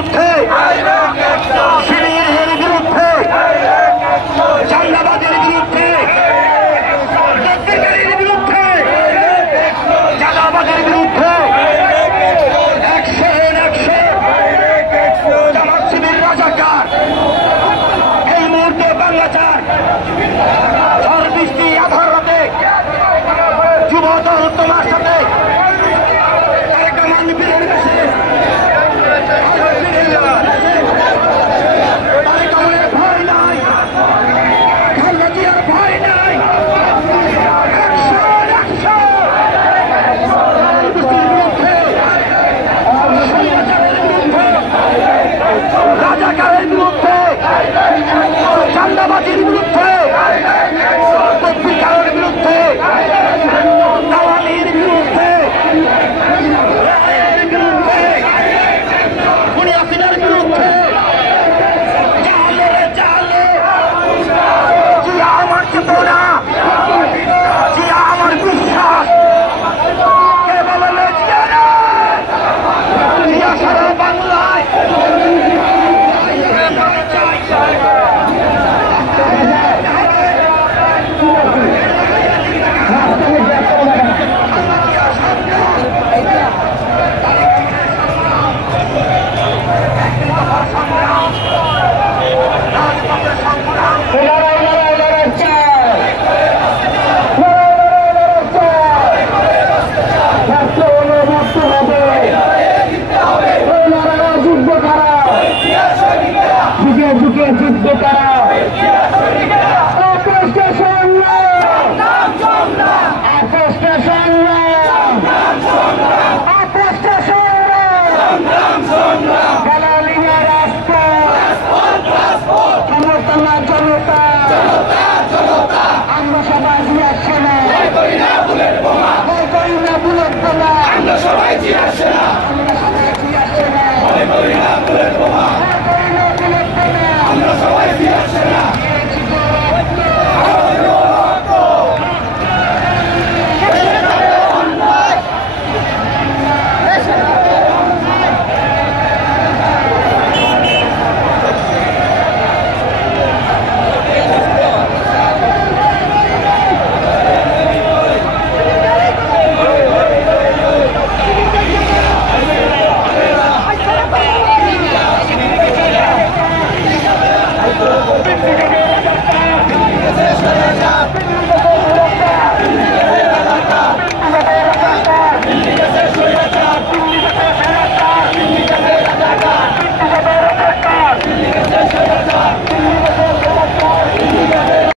বিরুদ্ধে, সিনিয়রের বিরুদ্ধে, চান্দাবাদের বিরুদ্ধে, দত্তকারীর বিরুদ্ধে, চাঁদাবাদের বিরুদ্ধে 100 জামাত শিবির রাজাকার এই মুহূর্তে বাংলা চার ঝড় বৃষ্টি আধার রাতে যুব দল তোমার সাথে ভয় নাই, খালেদা জিয়ার ভয় নাই। রাজাকারের বিরুদ্ধে, চান্দাবাজির বিরুদ্ধে, পত্রিকারের বিরুদ্ধে, দালালির বিরুদ্ধে, রায়ের বিরুদ্ধে, খুনিয়াসিনের বিরুদ্ধে জালে জিয়া আমার চেতনা, জিয়া আমার বিশ্বাস। কে বলে জিয়া না, জিয়া সারা বাংলায় আমরা সবাই জিয়া সেনা।